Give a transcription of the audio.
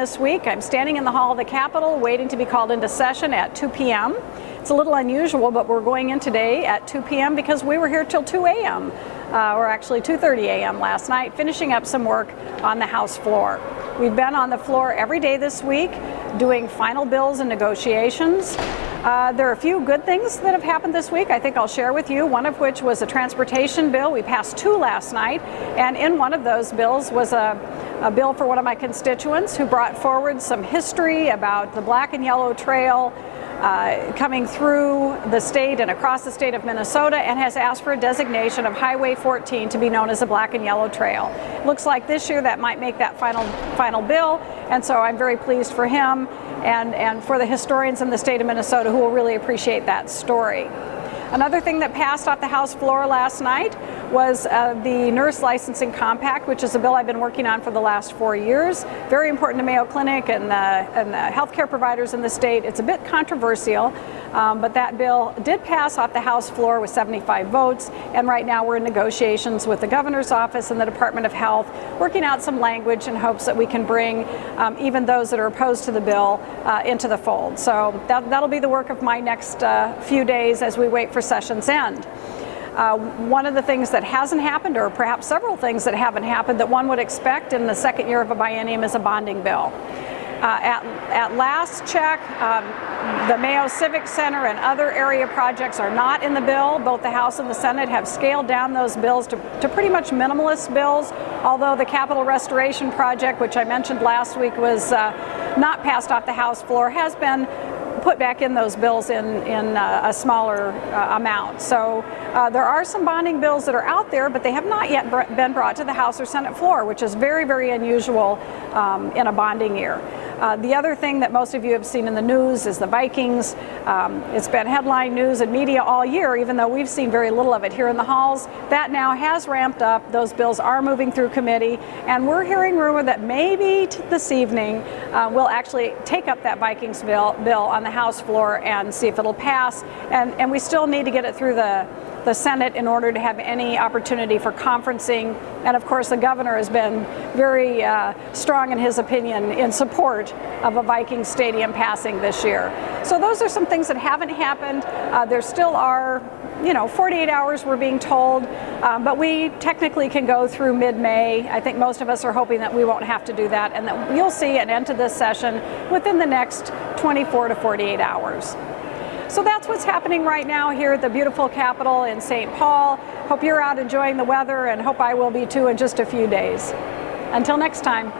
this week. I'm standing in the hall of the Capitol waiting to be called into session at 2 p.m. It's a little unusual, but we're going in today at 2 p.m. because we were here till 2 a.m. Or actually 2:30 a.m. last night, finishing up some work on the House floor. We've been on the floor every day this week doing final bills and negotiations. There are a few good things that have happened this week I think I'll share with you, one of which was a transportation bill. We passed two last night, and in one of those bills was a bill for one of my constituents who brought forward some history about the black and yellow trail coming through the state and across the state of Minnesota, and has asked for a designation of Highway 14 to be known as a black and yellow trail. Looks like this year that might make that final bill, and so I'm very pleased for him and for the historians in the state of Minnesota who will really appreciate that story. Another thing that passed off the House floor last night was the Nurse Licensing Compact, which is a bill I've been working on for the last 4 years. Very important to Mayo Clinic and the healthcare providers in the state. It's a bit controversial, but that bill did pass off the House floor with 75 votes, and right now we're in negotiations with the governor's office and the Department of Health, working out some language in hopes that we can bring even those that are opposed to the bill into the fold. So that'll be the work of my next few days as we wait for session's end. One of the things that hasn't happened, or perhaps several things that haven't happened that one would expect in the second year of a biennium, is a bonding bill. At last check, the Mayo Civic Center and other area projects are not in the bill. Both the House and the Senate have scaled down those bills to pretty much minimalist bills, although the Capitol Restoration Project, which I mentioned last week was not passed off the House floor, has been put back in those bills in a smaller amount. So there are some bonding bills that are out there, but they have not yet been brought to the House or Senate floor, which is very, very unusual in a bonding year. The other thing that most of you have seen in the news is the Vikings. It's been headline news and media all year, even though we've seen very little of it here in the halls. That now has ramped up. Those bills are moving through committee, and we're hearing rumor that maybe this evening we'll actually take up that Vikings bill on the House floor and see if it'll pass. And we still need to get it through the Senate in order to have any opportunity for conferencing. And of course, the governor has been very strong in his opinion in support of a Viking stadium passing this year. So those are some things that haven't happened. There still are, 48 hours we're being told, but we technically can go through mid-May. I think most of us are hoping that we won't have to do that, and that you'll see an end to this session within the next 24 to 48 hours. So that's what's happening right now here at the beautiful Capitol in St. Paul. Hope you're out enjoying the weather, and hope I will be too in just a few days. Until next time.